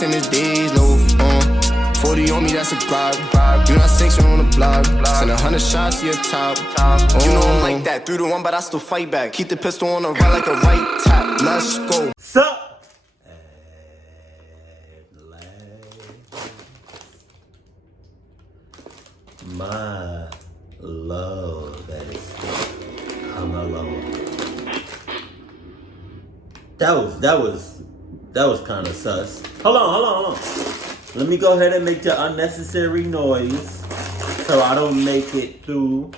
This ain't his days, no. 40 on me, that's a bribe. You not sanction on the block. Send 100 shots to your top. You know I'm like that. 3-1, but I still fight back. Keep the pistol on the right like a right tap. Let's go. Sup? My love that is come along. That was kind of sus. Hold on. Let me go ahead and make the unnecessary noise so I don't make it through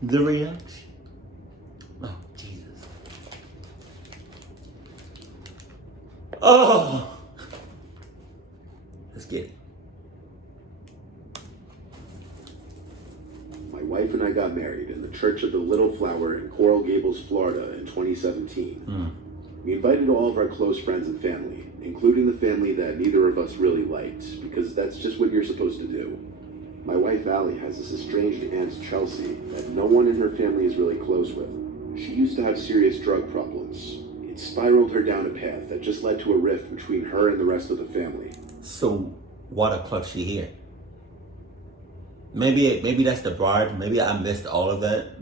the reaction. Oh, Jesus. Oh. Let's get it. My wife and I got married in the Church of the Little Flower in Coral Gables, Florida in 2017. We invited all of our close friends and family, including the family that neither of us really liked, because that's just what you're supposed to do. My wife Allie has this estranged aunt Chelsea that no one in her family is really close with. She used to have serious drug problems. It spiraled her down a path that just led to a rift between her and the rest of the family. So, why the fuck she here? Maybe that's the bride. Maybe I missed all of that.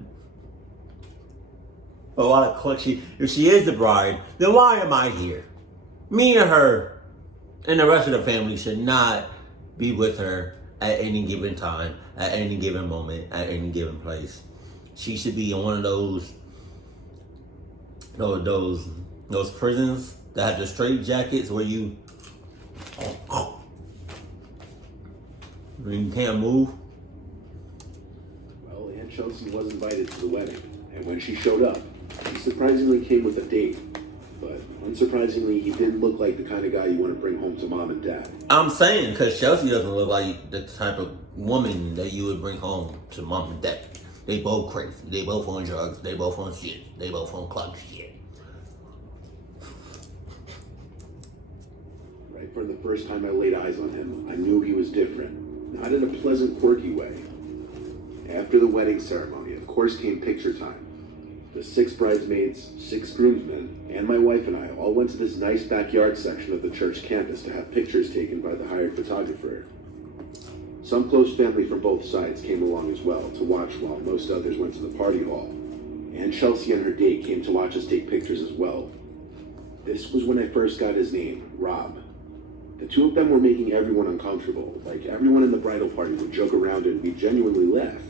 But why the fuck if she is the bride, then why am I here? Me and her and the rest of the family should not be with her at any given time, at any given moment, at any given place. She should be in one of those prisons that have the straight jackets where you can't move. Well, Aunt Chelsea was invited to the wedding, and when she showed up, he surprisingly came with a date. But unsurprisingly, he didn't look like the kind of guy you want to bring home to mom and dad. I'm saying, because Chelsea doesn't look like the type of woman that you would bring home to mom and dad. They both crazy. They both on drugs. They both on shit. They both on club shit. Right from the first time I laid eyes on him, I knew he was different. Not in a pleasant, quirky way. After the wedding ceremony, of course, came picture time. The 6 bridesmaids, 6 groomsmen, and my wife and I all went to this nice backyard section of the church campus to have pictures taken by the hired photographer. Some close family from both sides came along as well to watch while most others went to the party hall. And Chelsea and her date came to watch us take pictures as well. This was when I first got his name, Rob. The two of them were making everyone uncomfortable. Like, everyone in the bridal party would joke around and we genuinely laugh.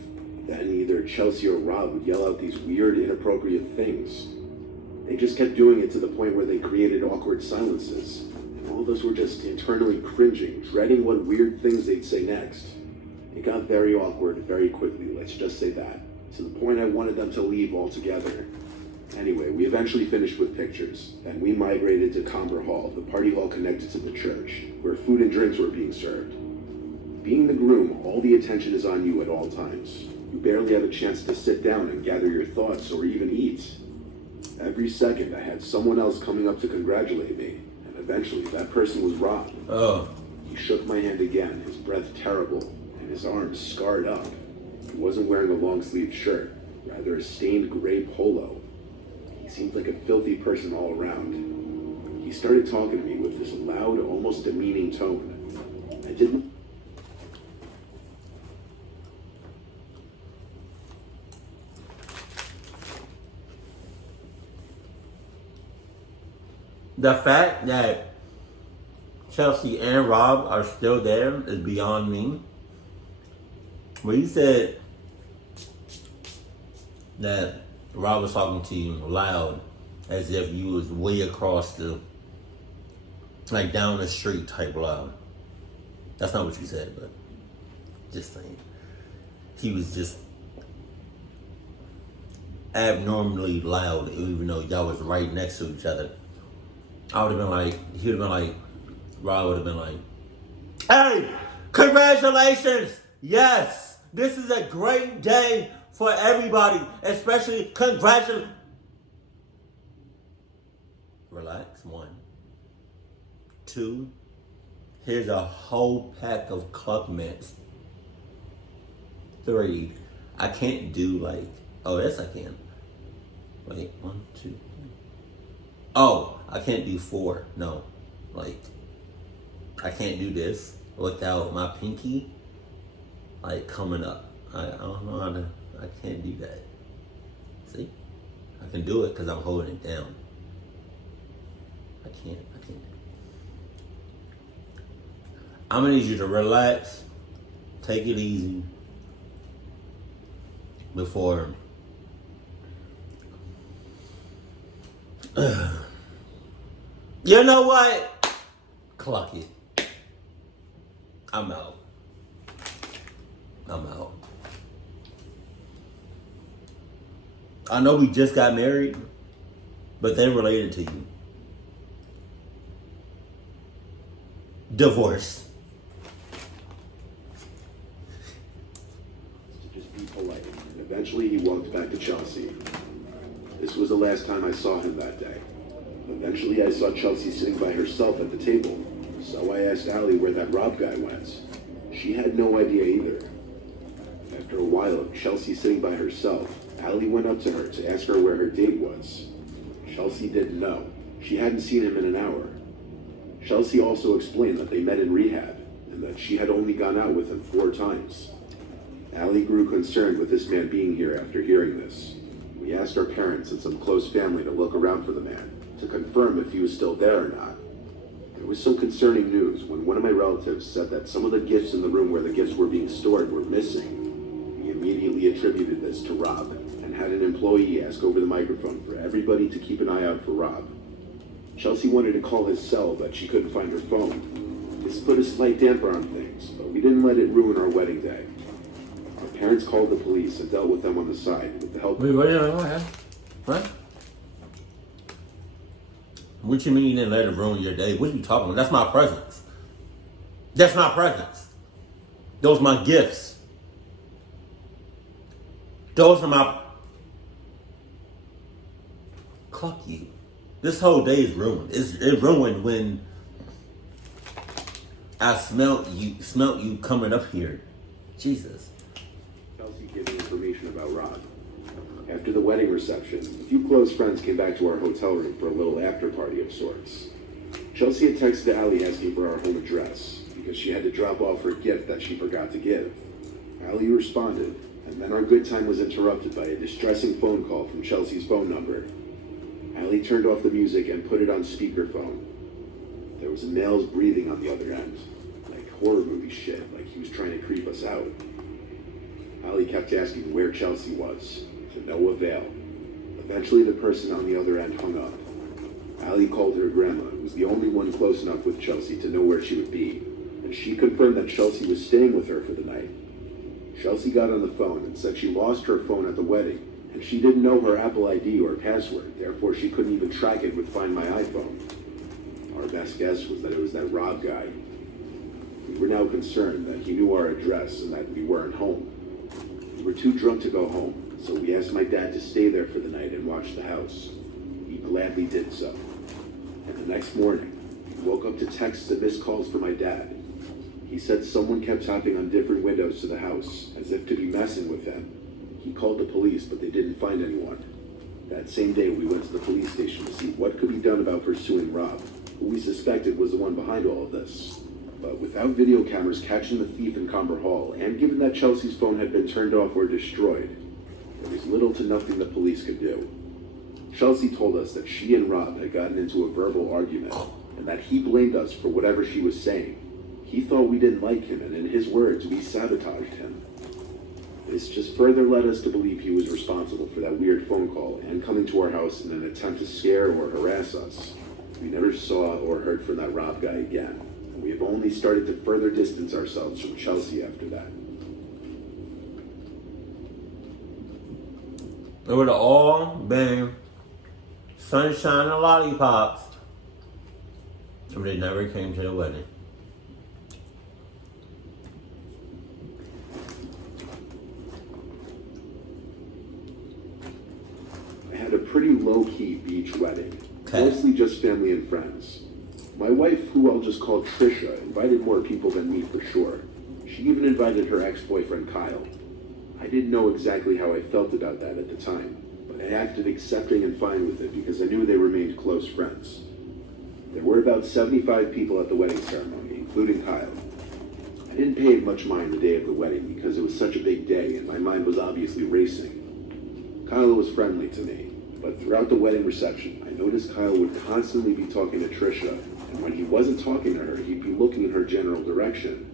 Then either Chelsea or Rob would yell out these weird, inappropriate things. They just kept doing it to the point where they created awkward silences. And all of us were just internally cringing, dreading what weird things they'd say next. It got very awkward very quickly, let's just say that. To the point I wanted them to leave altogether. Anyway, we eventually finished with pictures. Then we migrated to Comber Hall, the party hall connected to the church, where food and drinks were being served. Being the groom, all the attention is on you at all times. You barely have a chance to sit down and gather your thoughts or even eat. Every second I had someone else coming up to congratulate me, and eventually that person was Rob. Oh. He shook my hand again, his breath terrible, and his arms scarred up. He wasn't wearing a long-sleeved shirt, rather a stained gray polo. He seemed like a filthy person all around. He started talking to me with this loud, almost demeaning tone. I didn't... The fact that Chelsea and Rob are still there is beyond me. When you said that Rob was talking to you loud, as if you was way across the, like down the street type loud. That's not what you said, but just saying. He was just abnormally loud, even though y'all was right next to each other. I would have been like, he would have been like, Rob would have been like, hey, congratulations! Yes, this is a great day for everybody, especially congratulations. Relax, 1. 2, here's a whole pack of Club Mints. 3, I can't do like, oh yes I can. Wait, 1, 2, 3. Oh, I can't do 4, no. Like, I can't do this without my pinky like coming up. I don't know how to. I can't do that. See, I can do it because I'm holding it down. I can't. I'm gonna need you to relax, take it easy before. You know what? Clock it. I'm out. I know we just got married, but they related to you. Divorce. To just be polite. And eventually he walked back to Chelsea. This was the last time I saw him that day. Eventually I saw Chelsea sitting by herself at the table. So I asked Allie where that Rob guy went. She had no idea either. After a while of Chelsea sitting by herself, Allie went up to her to ask her where her date was. Chelsea didn't know. She hadn't seen him in an hour. Chelsea also explained that they met in rehab and that she had only gone out with him 4 times. Allie grew concerned with this man being here after hearing this. We asked our parents and some close family to look around for the man, to confirm if he was still there or not. There was some concerning news when one of my relatives said that some of the gifts in the room where the gifts were being stored were missing. We immediately attributed this to Rob and had an employee ask over the microphone for everybody to keep an eye out for Rob. Chelsea wanted to call his cell, but she couldn't find her phone. This put a slight damper on things, but we didn't let it ruin our wedding day. Our parents called the police and dealt with them on the side with the help Wait, what? What you mean you didn't let it ruin your day? What are you talking about? That's my presents. Those are my gifts. Those are my... Clock you. This whole day is ruined. It's ruined when I smelt you coming up here. Jesus. Chelsea gave me information about Rob. After the wedding reception, a few close friends came back to our hotel room for a little after party of sorts. Chelsea had texted Allie asking for our home address because she had to drop off her gift that she forgot to give. Allie responded, and then our good time was interrupted by a distressing phone call from Chelsea's phone number. Allie turned off the music and put it on speakerphone. There was a male's breathing on the other end, like horror movie shit, like he was trying to creep us out. Allie kept asking where Chelsea was, to no avail. Eventually the person on the other end hung up. Allie called her grandma, who was the only one close enough with Chelsea to know where she would be, and she confirmed that Chelsea was staying with her for the night. Chelsea got on the phone and said she lost her phone at the wedding, and she didn't know her Apple ID or password, therefore she couldn't even track it with Find My iPhone. Our best guess was that it was that Rob guy. We were now concerned that he knew our address and that we weren't home. We were too drunk to go home, so we asked my dad to stay there for the night and watch the house. He gladly did so. And the next morning, we woke up to texts and missed calls from my dad. He said someone kept tapping on different windows to the house, as if to be messing with them. He called the police, but they didn't find anyone. That same day, we went to the police station to see what could be done about pursuing Rob, who we suspected was the one behind all of this. But without video cameras catching the thief in Comber Hall, and given that Chelsea's phone had been turned off or destroyed, there was little to nothing the police could do. Chelsea told us that she and Rob had gotten into a verbal argument, and that he blamed us for whatever she was saying. He thought we didn't like him, and in his words, we sabotaged him. This just further led us to believe he was responsible for that weird phone call and coming to our house in an attempt to scare or harass us. We never saw or heard from that Rob guy again, and we have only started to further distance ourselves from Chelsea after that. It would have all been sunshine and lollipops if they never came to the wedding. I had a pretty low-key beach wedding, Okay. mostly just family and friends. My wife, who I'll just call Trisha, invited more people than me for sure. She even invited her ex-boyfriend Kyle. I didn't know exactly how I felt about that at the time, but I acted accepting and fine with it because I knew they remained close friends. There were about 75 people at the wedding ceremony, including Kyle. I didn't pay much mind the day of the wedding because it was such a big day and my mind was obviously racing. Kyle was friendly to me, but throughout the wedding reception, I noticed Kyle would constantly be talking to Trisha, and when he wasn't talking to her, he'd be looking in her general direction.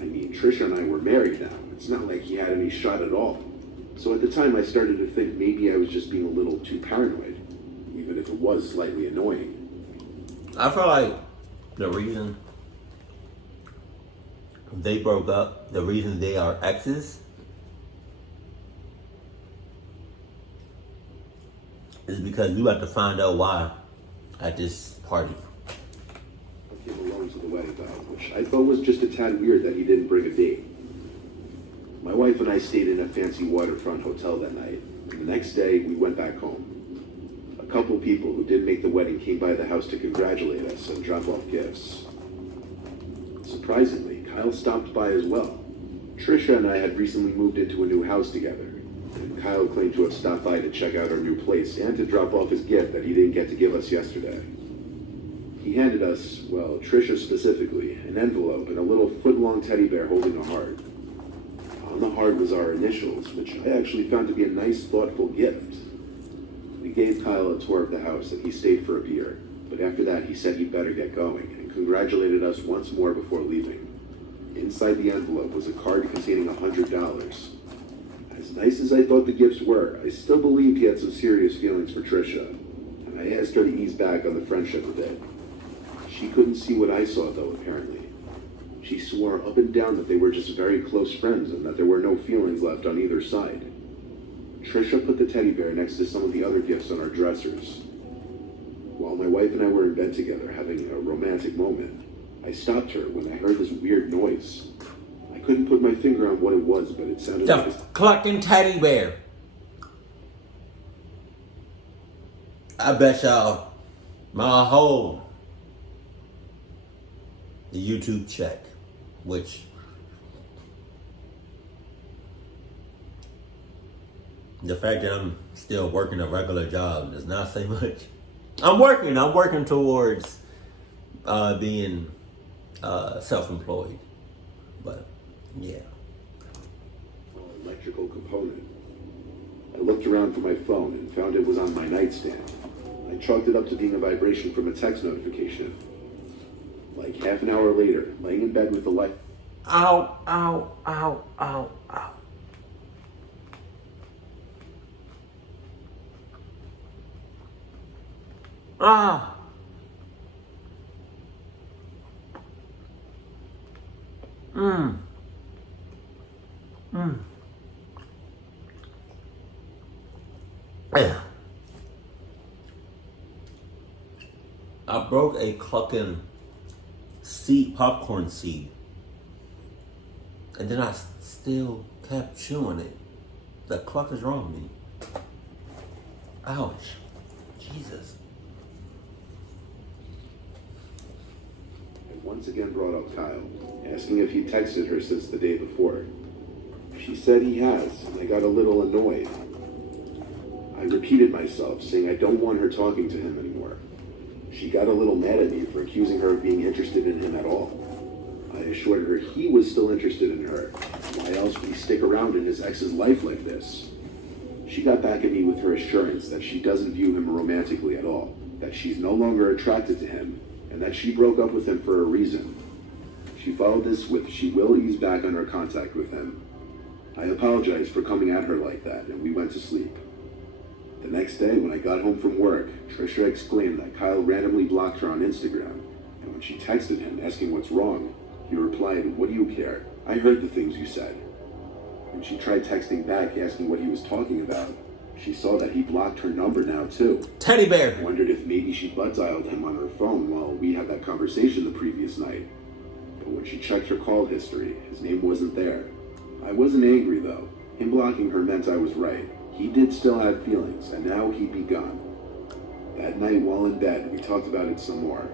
I mean, Trisha and I were married now. It's not like he had any shot at all. So at the time, I started to think maybe I was just being a little too paranoid, even if it was slightly annoying. I feel like the reason they broke up, the reason they are exes, is because you have to find out why at this party. I came alone to the wedding vow, which I thought was just a tad weird that he didn't bring a date. My wife and I stayed in a fancy waterfront hotel that night, and the next day we went back home. A couple people who didn't make the wedding came by the house to congratulate us and drop off gifts. Surprisingly, Kyle stopped by as well. Trisha and I had recently moved into a new house together, and Kyle claimed to have stopped by to check out our new place and to drop off his gift that he didn't get to give us yesterday. He handed us, well, Trisha specifically, an envelope and a little foot-long teddy bear holding a heart. On the heart was our initials, which I actually found to be a nice, thoughtful gift. We gave Kyle a tour of the house and he stayed for a beer, but after that he said he'd better get going and congratulated us once more before leaving. Inside the envelope was a card containing $100. As nice as I thought the gifts were, I still believed he had some serious feelings for Trisha, and I asked her to ease back on the friendship a bit. She couldn't see what I saw, though, apparently. She swore up and down that they were just very close friends and that there were no feelings left on either side. Trisha put the teddy bear next to some of the other gifts on our dressers. While my wife and I were in bed together having a romantic moment, I stopped her when I heard this weird noise. I couldn't put my finger on what it was, but it sounded The like clucking teddy bear. I bet y'all my whole YouTube check, which the fact that I'm still working a regular job does not say much. I'm working towards being self-employed, but yeah. electrical component. I looked around for my phone and found it was on my nightstand. I chalked it up to being a vibration from a text notification. Like half an hour later, laying in bed with the light. Ow, ow, ow, ow, ow. Ah. Yeah. I broke a clucking popcorn seed, and then I still kept chewing it. The cluck is wrong with me. Ouch. Jesus. I once again brought up Kyle, asking if he texted her since the day before. She said he has, and I got a little annoyed. I repeated myself, saying I don't want her talking to him anymore. She got a little mad at me for accusing her of being interested in him at all. I assured her he was still interested in her. Why else would he stick around in his ex's life like this? She got back at me with her assurance that she doesn't view him romantically at all, that she's no longer attracted to him, and that she broke up with him for a reason. She followed this with she will ease back on her contact with him. I apologized for coming at her like that, and we went to sleep. The next day, when I got home from work, Trisha exclaimed that Kyle randomly blocked her on Instagram, and when she texted him asking what's wrong, he replied, "What do you care? I heard the things you said." When she tried texting back asking what he was talking about, she saw that he blocked her number now too. Teddy bear. I wondered if maybe she butt dialed him on her phone while we had that conversation the previous night. But when she checked her call history, his name wasn't there. I wasn't angry though. Him blocking her meant I was right. He did still have feelings, and now he'd be gone. That night while in bed, we talked about it some more.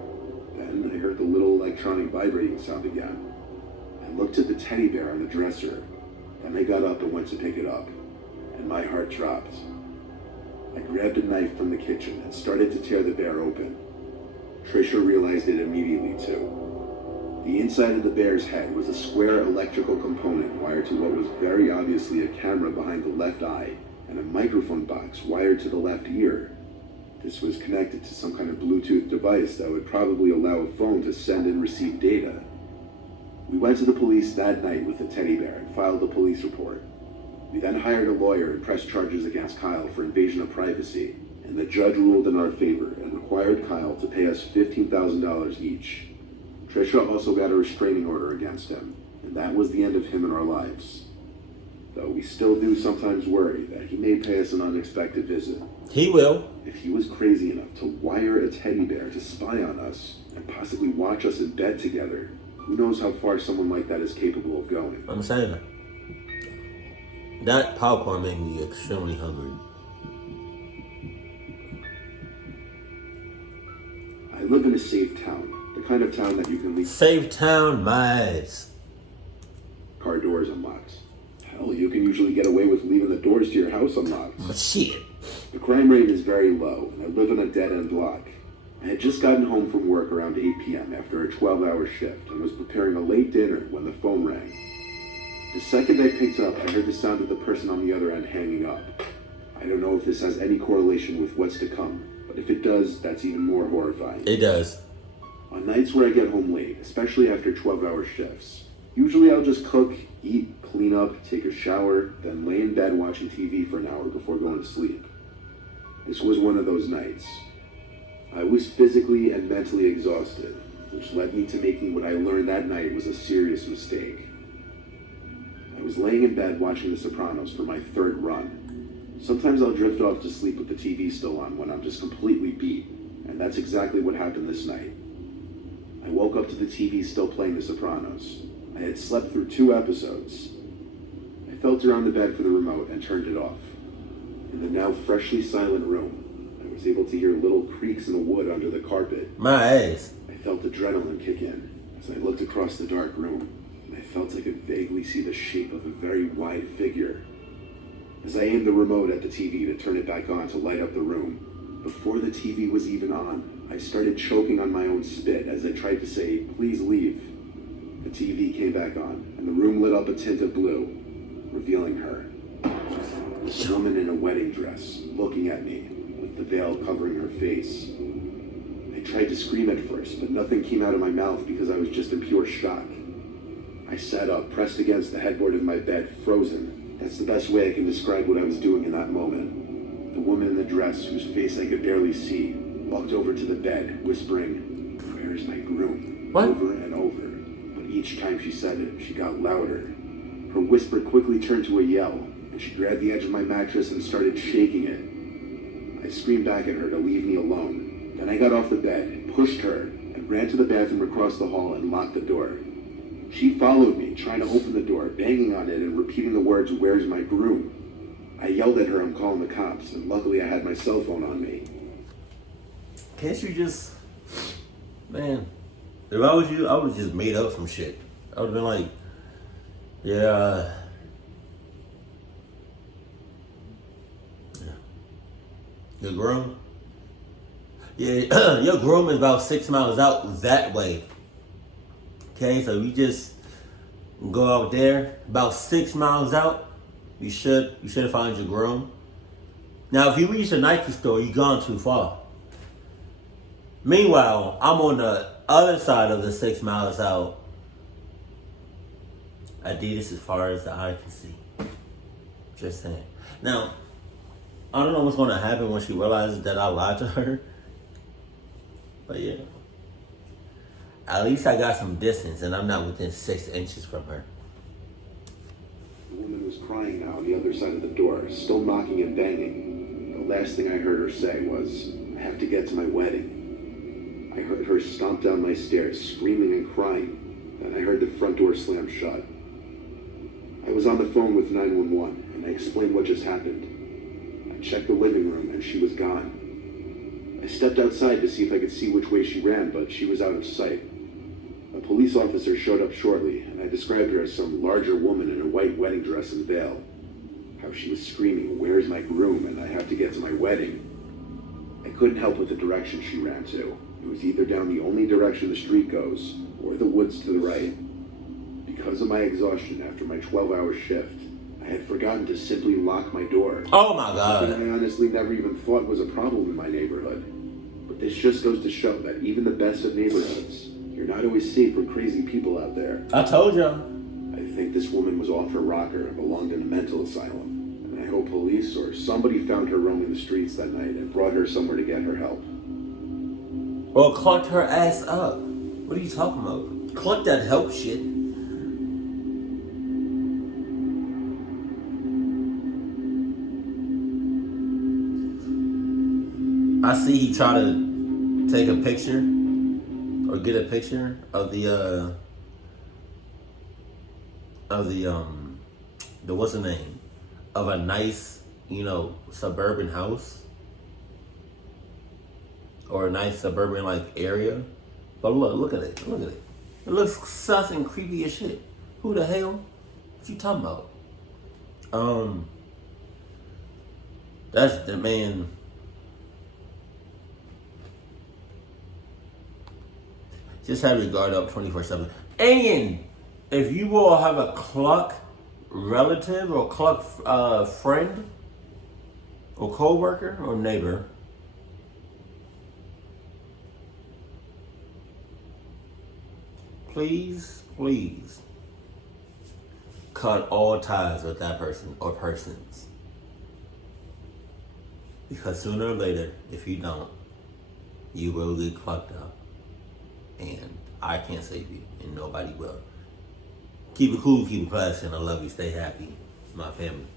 Then I heard the little electronic vibrating sound again. I looked at the teddy bear on the dresser. Then I got up and went to pick it up, and my heart dropped. I grabbed a knife from the kitchen and started to tear the bear open. Trisha realized it immediately too. The inside of the bear's head was a square electrical component wired to what was very obviously a camera behind the left eye and a microphone box wired to the left ear. This was connected to some kind of Bluetooth device that would probably allow a phone to send and receive data. We went to the police that night with the teddy bear and filed a police report. We then hired a lawyer and pressed charges against Kyle for invasion of privacy, and the judge ruled in our favor and required Kyle to pay us $15,000 each. Trisha also got a restraining order against him, and that was the end of him in our lives. Though we still do sometimes worry that he may pay us an unexpected visit. He will. If he was crazy enough to wire a teddy bear to spy on us and possibly watch us in bed together, who knows how far someone like that is capable of going. I'm saying that. That popcorn made me extremely hungry. I live in a safe town. The kind of town that you can leave Safe town, my ass. car doors unlocked. Hell, you can usually get away with leaving the doors to your house unlocked. But shit. The crime rate is very low, and I live in a dead-end block. I had just gotten home from work around 8 p.m. after a 12-hour shift and was preparing a late dinner when the phone rang. The second I picked up, I heard the sound of the person on the other end hanging up. I don't know if this has any correlation with what's to come, but if it does, that's even more horrifying. It does. On nights where I get home late, especially after 12-hour shifts, usually I'll just cook, eat, clean up, take a shower, then lay in bed watching TV for an hour before going to sleep. This was one of those nights. I was physically and mentally exhausted, which led me to making what I learned that night was a serious mistake. I was laying in bed watching The Sopranos for my third run. Sometimes I'll drift off to sleep with the TV still on when I'm just completely beat, and that's exactly what happened this night. I woke up to the TV still playing The Sopranos. I had slept through 2 episodes. I felt around the bed for the remote and turned it off. In the now freshly silent room, I was able to hear little creaks in the wood under the carpet. My ass. I felt adrenaline kick in as I looked across the dark room, and I felt I could vaguely see the shape of a very wide figure. As I aimed the remote at the TV to turn it back on to light up the room, before the TV was even on, I started choking on my own spit as I tried to say, "Please leave." The TV came back on, and the room lit up a tint of blue, revealing her. A woman in a wedding dress, looking at me, with the veil covering her face. I tried to scream at first, but nothing came out of my mouth because I was just in pure shock. I sat up, pressed against the headboard of my bed, frozen. That's the best way I can describe what I was doing in that moment. The woman in the dress, whose face I could barely see, walked over to the bed, whispering, "Where's my groom?" What? Over and over. But each time she said it, she got louder. Her whisper quickly turned to a yell, and she grabbed the edge of my mattress and started shaking it. I screamed back at her to leave me alone. Then I got off the bed, pushed her, and ran to the bathroom across the hall and locked the door. She followed me, trying to open the door, banging on it and repeating the words, "Where's my groom?" I yelled at her, "I'm calling the cops," and luckily I had my cell phone on me. Can't you just... Man, if I was you, I would have just made up some shit. I would have been like, yeah. Your groom? Yeah, your groom is about 6 miles out that way. Okay, so you just go out there, about 6 miles out, you should have found your groom. Now, if you reach a Nike store, you've gone too far. Meanwhile, I'm on the other side of the 6 miles out. Adidas as far as the eye can see. Just saying. Now, I don't know what's going to happen when she realizes that I lied to her. But yeah. At least I got some distance and I'm not within 6 inches from her. The woman was crying now on the other side of the door, still knocking and banging. The last thing I heard her say was, "I have to get to my wedding." I heard her stomp down my stairs, screaming and crying. Then I heard the front door slam shut. I was on the phone with 911, and I explained what just happened. I checked the living room, and she was gone. I stepped outside to see if I could see which way she ran, but she was out of sight. A police officer showed up shortly, and I described her as some larger woman in a white wedding dress and veil. How she was screaming, "Where's my groom?" and "I have to get to my wedding." I couldn't help with the direction she ran to. It was either down the only direction the street goes, or the woods to the right. Because of my exhaustion after my 12-hour shift, I had forgotten to simply lock my door. Oh my Something God. I honestly never even thought was a problem in my neighborhood. But this just goes to show that even the best of neighborhoods, you're not always safe from crazy people out there. I told y'all. I think this woman was off her rocker and belonged in a mental asylum. And I hope police or somebody found her roaming the streets that night and brought her somewhere to get her help. Well, clunked her ass up. What are you talking about? Clunked that help shit. I see he tried to take a picture or get a picture of the what's the name? Of a nice, suburban house. Or a nice suburban like area. But look at it. Look at it. It looks sus and creepy as shit. Who the hell? What you talking about? That's the man. Just have your guard up 24/7. And if you will have a cluck relative or cluck friend or co-worker or neighbor, please cut all ties with that person or persons. Because sooner or later, if you don't, you will get clucked up. And I can't save you, and nobody will. Keep it cool, keep it classy, and I love you. Stay happy, my family.